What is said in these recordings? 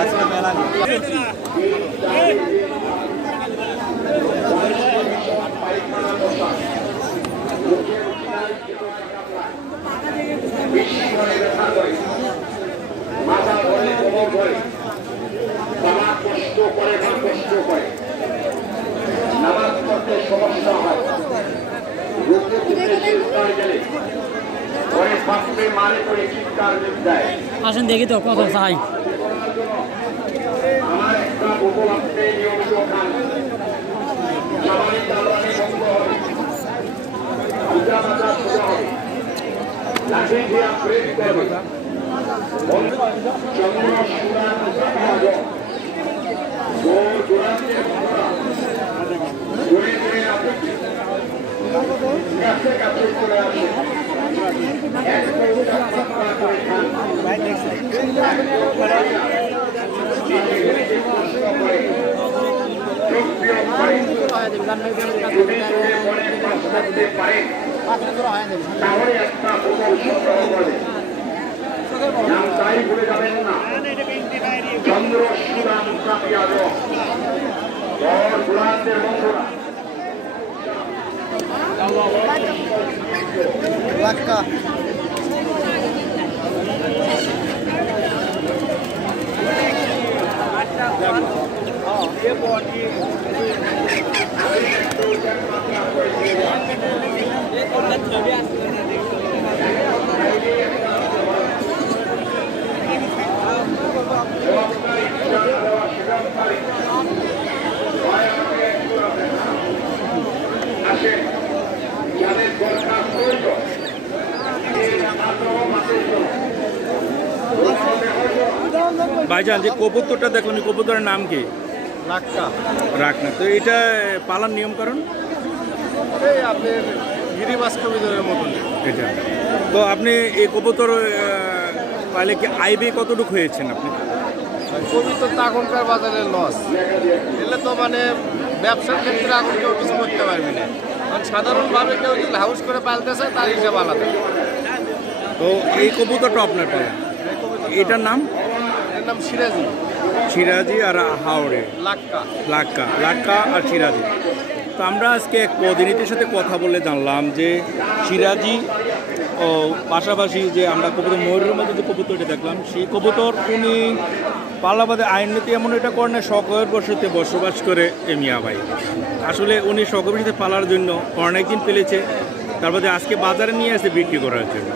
আজকে মেলা মাথা ধরে কোমর ধরে বাবা কষ্ট করে মা কষ্ট করে নামাজ পড়তে সমস্যা হয় গেলে ঘরে বাপকে মারে করে চিৎকার দেয়। আসেন দেখি তো কত চাই। আমার একটা উপলক্ষে নিয়মিত খান সবাই তালানি বন্ধ হবে পূজা বাজা সোজা হবে লাঠি দিয়া প্রেম করবে চন্দ্র সুরান গোর গোড়াতে ঘুরে ঘুরে আপনি কাছে কাছে চলে আসে এক করে খান তাহলে একটা নাম তাই ভুলে যাবেন না চন্দ্র সুরাম কাপিয়া গোলান্তের বন্ধুরা ভাইজান যে কবুতরটা দেখুন কবুতরের নাম কি? লাক্কা। রাখনা। তো এটা পালার নিয়ম কারণ এই আপনার গিরিবাস কবিতরের মতন এটা। তো আপনি এই কবুতর পাইলে কি আইবে কতটুকু হয়েছেন আপনি? কবিতর তো এখনকার বাজারে লস, এলে তো মানে ব্যবসার ক্ষেত্রে এখন কেউ কিছু করতে পারবে না, কারণ সাধারণভাবে কেউ যদি হাউস করে পালতেছে তার হিসাব আলাদা। তো এই কবুতরটা আপনার পালা, এটার নাম? এর নাম সিরাজি। সিরাজি আর হাওড়ে লাক্কা। লাক্কা, লাক্কা আর সিরাজি। তো আমরা আজকে এক প্রতিনিধির সাথে কথা বলে জানলাম যে সিরাজি ও পাশাপাশি যে আমরা কবুতর ময়ূরের মধ্যে যে কবুতরটা দেখলাম সেই কবুতর উনি পালাবাদে আইন নীতি এমন এটা করেন না শখের বসতে বসবাস করে এ মিয়া ভাই। আসলে উনি শখের বসতে পালার জন্য অনেকদিন পেলেছে, তারপরে আজকে বাজারে নিয়ে আসে বিক্রি করার জন্য।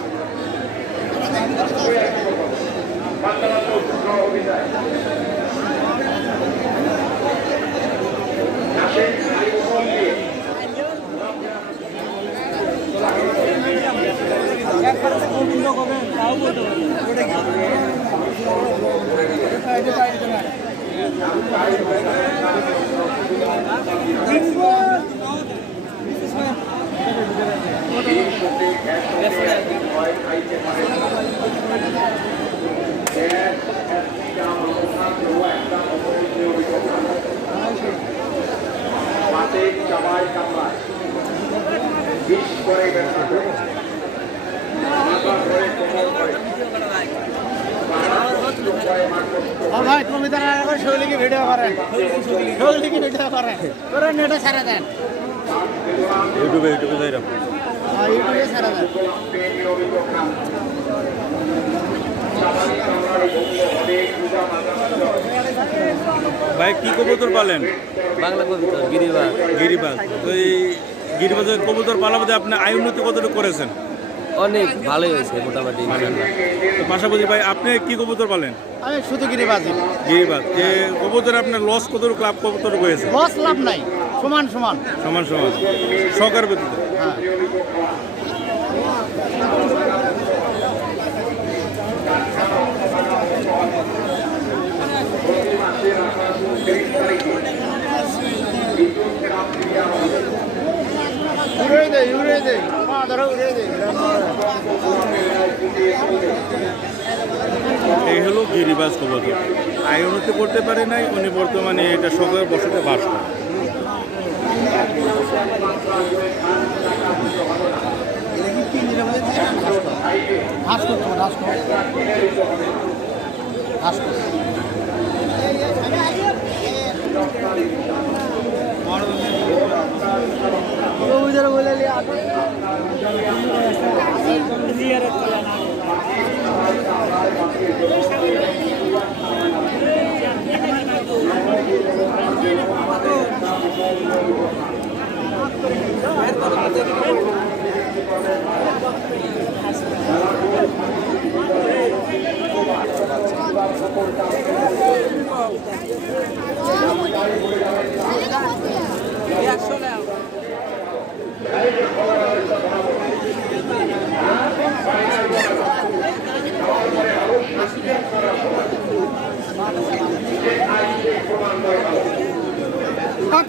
মাঠে চাবায় কামড়ায় বিষ করে ব্যথা করে মাথা ধরে কোমর করে ভাই কবিতা শৈলীকে ভিডিও করেন শৈলীকে ভিডিও করেন করে নেটে ছেড়ে দেন ইউটিউবে যাই ইউটিউবে ছেড়ে দেন নিয়মিত খান চাবাই কামড়ায় বন্ধ হবে পূজা মাথা ভাই কি কবুতর পালেন? বাংলা কবিতা গিরিবাজ গিরিবাজ। তো এই গিরিবাজের কবুতর পালা মধ্যে আপনি আয় উন্নতি কতটুকু করেছেন? অনেক ভালোই হয়েছে মোটামুটি তো পাশাপাশি ভাই আপনি কি কবুতর পালেন? আমি শুধু গিরিবাজি গিরিবাজ। যে কবুতর আপনার লস কতটুকু লাভ কতটুকু হয়েছে? লস লাভ নাই সমান সমান সমান সমান সরকার ব্যতীত। হ্যাঁ উড়ে দেয় ধরো উড়ে দেয় এই হলো গিরিবাজ কবুতর। আয় উন্নতি করতে পারে নাই, উনি বর্তমানে এটা শখের বসতে বাস করেন। ঘাস করতে ঘাস ঘাস উধর বলে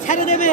ছেড়ে দেবে